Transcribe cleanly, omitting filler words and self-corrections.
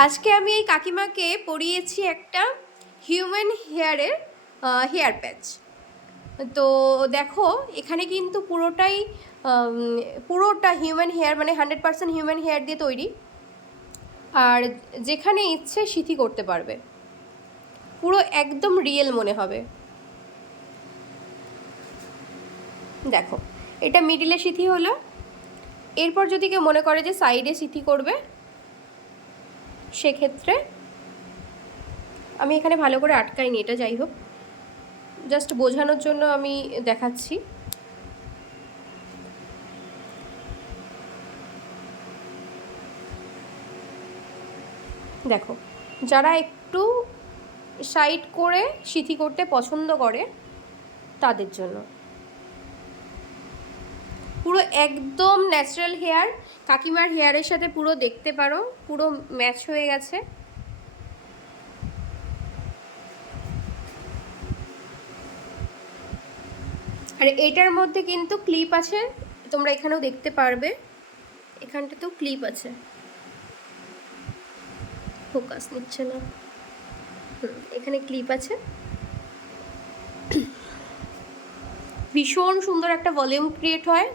আজকে আমি এই কাকিমাকে পরিয়েছি একটা হিউম্যান হেয়ারের হেয়ার প্যাচ। তো দেখো এখানে কিন্তু পুরোটা হিউম্যান হেয়ার, মানে 100% হিউম্যান হেয়ার দিয়ে তৈরি। আর যেখানে ইচ্ছে সিথি করতে পারবে, পুরো একদম রিয়েল মনে হবে। দেখো এটা মিডিলে সিথি হলো। এরপর যদি কেউ মনে করে যে সাইডে সিথি করবে, সেক্ষেত্রে আমি এখানে ভালো করে আটকাইনি, এটা যাই হোক, জাস্ট বোঝানোর জন্য আমি দেখাচ্ছি। দেখো, যারা একটু সাইড করে সিথি করতে পছন্দ করে তাদের জন্য পুরো একদম ন্যাচারাল হেয়ার। কাকিমার হেয়ারের সাথে পুরো দেখতে পারো, পুরো ম্যাচ হয়ে গেছে। আর এটার মধ্যে কিন্তু ক্লিপ আছে, তোমরা এখানেও দেখতে পারবে, এখানটাতেও ক্লিপ আছে। ফোকাস নিচ্ছে না, এখানে ক্লিপ আছে। ভীষণ সুন্দর একটা ভলিউম ক্রিয়েট হয়।